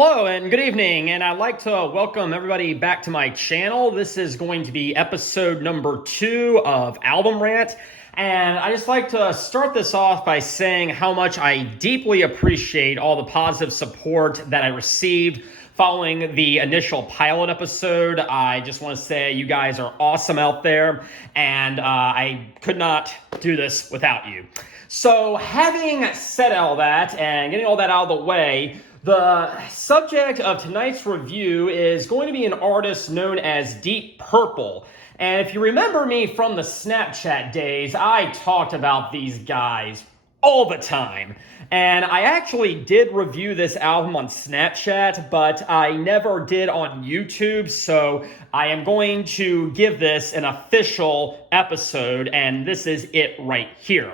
Hello and good evening, and I'd like to welcome everybody back to my channel. This is going to be episode number 2 of Album Rant, and I just like to start this off by saying how much I deeply appreciate all the positive support that I received following the initial pilot episode. I just want to say you guys are awesome out there, and I could not do this without you. So having said all that and getting all that out of the way, the subject of tonight's review is going to be an artist known as Deep Purple. And if you remember me from the Snapchat days, I talked about these guys all the time. And I actually did review this album on Snapchat, but I never did on YouTube, so I am going to give this an official episode, and this is it right here.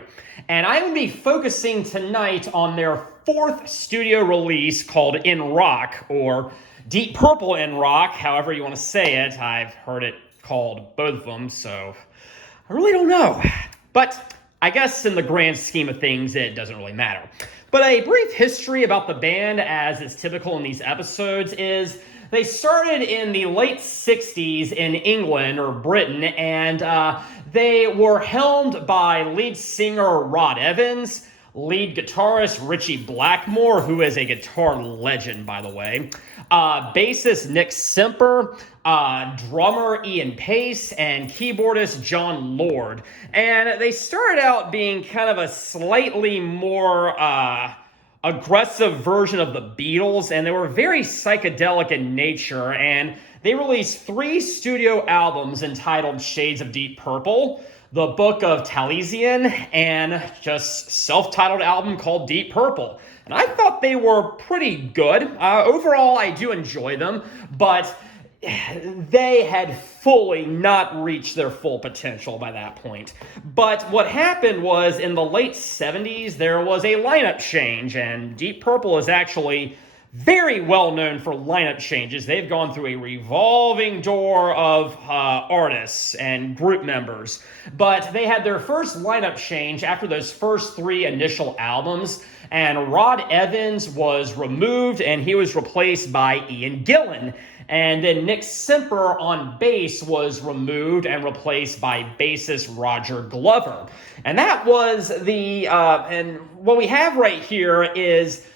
And I'm going to be focusing tonight on their 4th studio release called In Rock, or Deep Purple in Rock, however you want to say it. I've heard it called both of them, so I really don't know. But I guess in the grand scheme of things, it doesn't really matter. But a brief history about the band, as is typical in these episodes, is they started in the late 60s in England or Britain, and they were helmed by lead singer Rod Evans, lead guitarist Richie Blackmore, who is a guitar legend, by the way, bassist Nick Semper, drummer Ian Pace, and keyboardist John Lord. And they started out being kind of a slightly more aggressive version of the Beatles, and they were very psychedelic in nature, and they released 3 studio albums entitled Shades of Deep Purple, The Book of Taliesin, and just self-titled album called Deep Purple. And I thought they were pretty good. Overall, I do enjoy them, but they had fully not reached their full potential by that point. But what happened was in the late 70s, there was a lineup change, and Deep Purple is actually very well known for lineup changes. They've gone through a revolving door of artists and group members. But they had their first lineup change after those first 3 initial albums, and Rod Evans was removed and he was replaced by Ian Gillan. And then Nick Semper on bass was removed and replaced by bassist Roger Glover. And that was and what we have right here is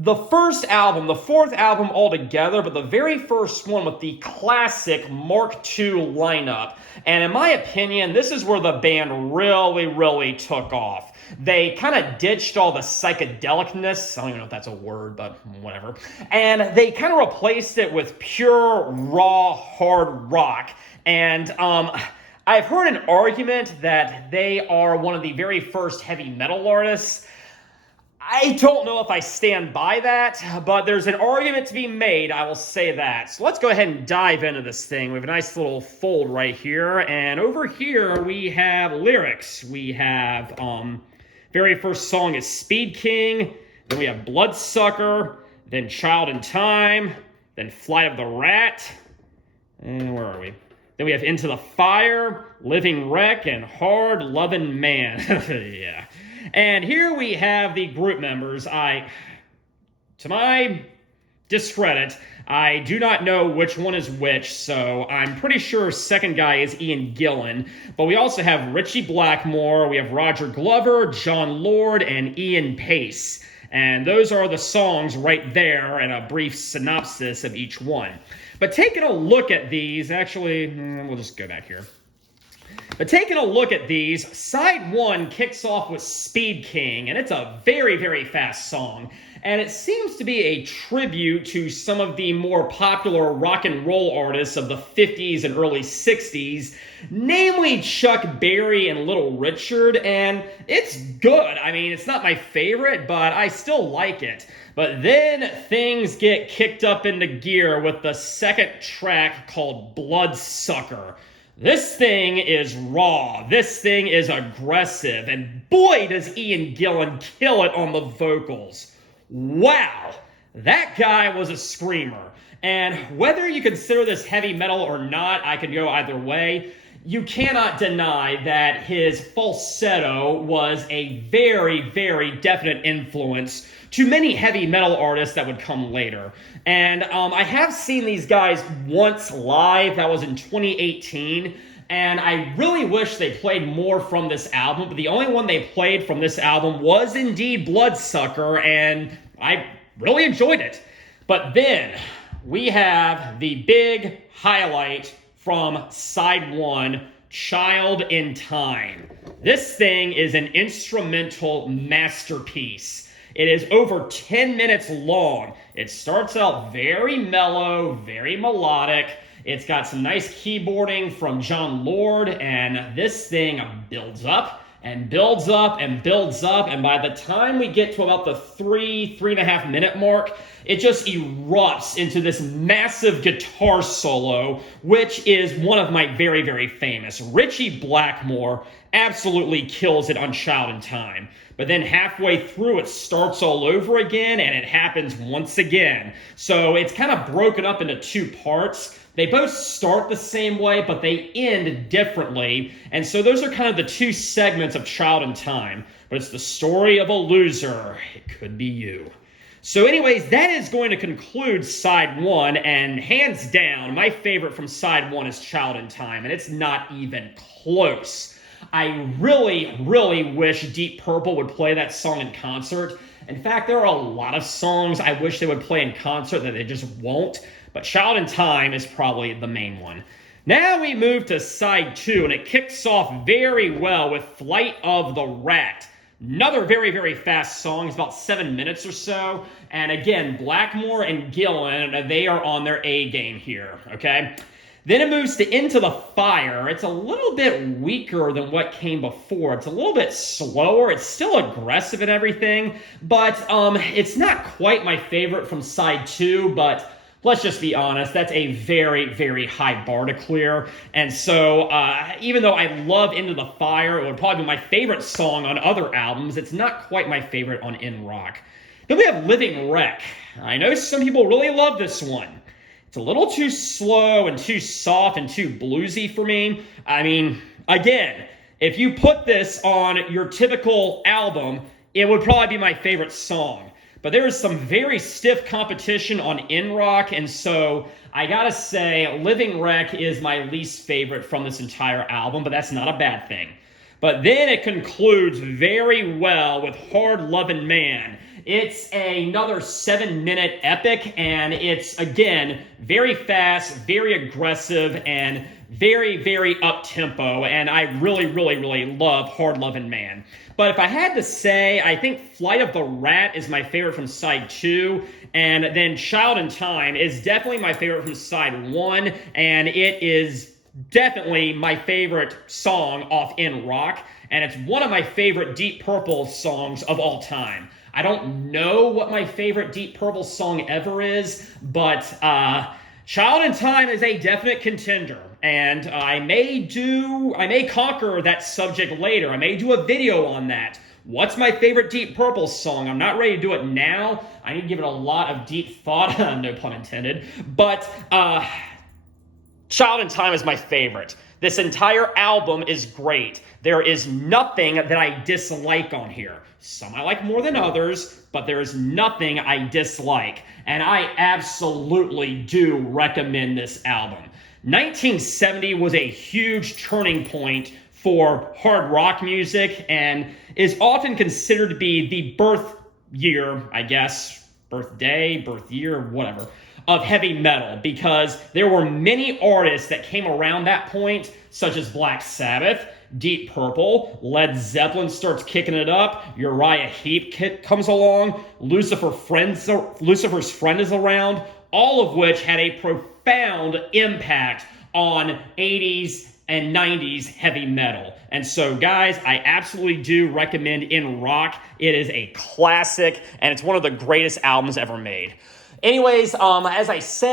the first album, the 4th album altogether, but the very first one with the classic Mark II lineup. And in my opinion, this is where the band really took off. They kind of ditched all the psychedelicness. I don't even know if that's a word, but whatever. And they kind of replaced it with pure, raw, hard rock. And I've heard an argument that they are one of the very first heavy metal artists. I don't know if I stand by that, but there's an argument to be made, I will say that. So let's go ahead and dive into this thing. We have a nice little fold right here, and over here we have lyrics. We have, very first song is Speed King, then we have Bloodsucker, then Child in Time, then Flight of the Rat, and where are we? Then we have Into the Fire, Living Wreck, and Hard Lovin' Man. Yeah. And here we have the group members. To my discredit, I do not know which one is which, so I'm pretty sure second guy is Ian Gillan. But we also have Richie Blackmore, we have Roger Glover, John Lord, and Ian Pace. And those are the songs right there and a brief synopsis of each one. But taking a look at these, actually, we'll just go back here. But taking a look at these, side 1 kicks off with Speed King, and it's a very fast song. And it seems to be a tribute to some of the more popular rock and roll artists of the 50s and early 60s, namely Chuck Berry and Little Richard, and it's good. I mean, it's not my favorite, but I still like it. But then things get kicked up into gear with the second track called Bloodsucker. This thing is raw, this thing is aggressive, and boy does Ian Gillan kill it on the vocals. Wow, that guy was a screamer. And whether you consider this heavy metal or not, I could go either way. You cannot deny that his falsetto was a very definite influence to many heavy metal artists that would come later. And I have seen these guys once live. That was in 2018. And I really wish they played more from this album, but the only one they played from this album was indeed Bloodsucker, and I really enjoyed it. But then we have the big highlight from side one, Child in Time. This thing is an instrumental masterpiece. It is over 10 minutes long. It starts out very mellow, very melodic. It's got some nice keyboarding from John Lord, and this thing builds up and builds up and builds up, and by the time we get to about the 3.5 minute mark, it just erupts into this massive guitar solo, which is one of my very, very famous. Ritchie Blackmore absolutely kills it on Child in Time. But then halfway through, it starts all over again, and it happens once again. So it's kind of broken up into two parts. They both start the same way, but they end differently. And so those are kind of the two segments of Child in Time. But it's the story of a loser. It could be you. So anyways, that is going to conclude side one. And hands down, my favorite from side one is Child in Time. And it's not even close. I really, really wish Deep Purple would play that song in concert. In fact, there are a lot of songs I wish they would play in concert that they just won't. But Child in Time is probably the main one. Now we move to side two, and it kicks off very well with Flight of the Rat. Another very, very fast song. It's about 7 minutes or so. And again, Blackmore and Gillan, they are on their A game here, okay? Then it moves to Into the Fire. It's a little bit weaker than what came before. It's a little bit slower. It's still aggressive and everything, but it's not quite my favorite from side two, but let's just be honest, that's a very, very high bar to clear. And so even though I love Into the Fire, it would probably be my favorite song on other albums, it's not quite my favorite on In Rock. Then we have Living Wreck. I know some people really love this one. It's a little too slow and too soft and too bluesy for me. I mean, again, if you put this on your typical album, it would probably be my favorite song. But there is some very stiff competition on In Rock, and so I gotta say, Living Wreck is my least favorite from this entire album, but that's not a bad thing. But then it concludes very well with Hard Lovin' Man. It's another 7-minute epic, and it's, again, very fast, very aggressive, and very, very up-tempo, and I really, really, really love Hard Lovin' Man. But if I had to say, I think Flight of the Rat is my favorite from side two, and then Child in Time is definitely my favorite from side one, and it is definitely my favorite song off In Rock, and it's one of my favorite Deep Purple songs of all time. I don't know what my favorite Deep Purple song ever is, but Child in Time is a definite contender, and I may conquer that subject later. I may do a video on that. What's my favorite Deep Purple song? I'm not ready to do it now. I need to give it a lot of deep thought, no pun intended, but Child in Time is my favorite. This entire album is great. There is nothing that I dislike on here. Some I like more than others, but there is nothing I dislike. And I absolutely do recommend this album. 1970 was a huge turning point for hard rock music and is often considered to be the birth year, I guess, birthday, birth year, whatever, of heavy metal, because there were many artists that came around that point, such as Black Sabbath, Deep Purple, Led Zeppelin starts kicking it up, Uriah Heep comes along, Lucifer's Friend is around, all of which had a profound impact on 80s and 90s heavy metal. And so, guys, I absolutely do recommend In Rock. It is a classic, and it's one of the greatest albums ever made. Anyways, as I said,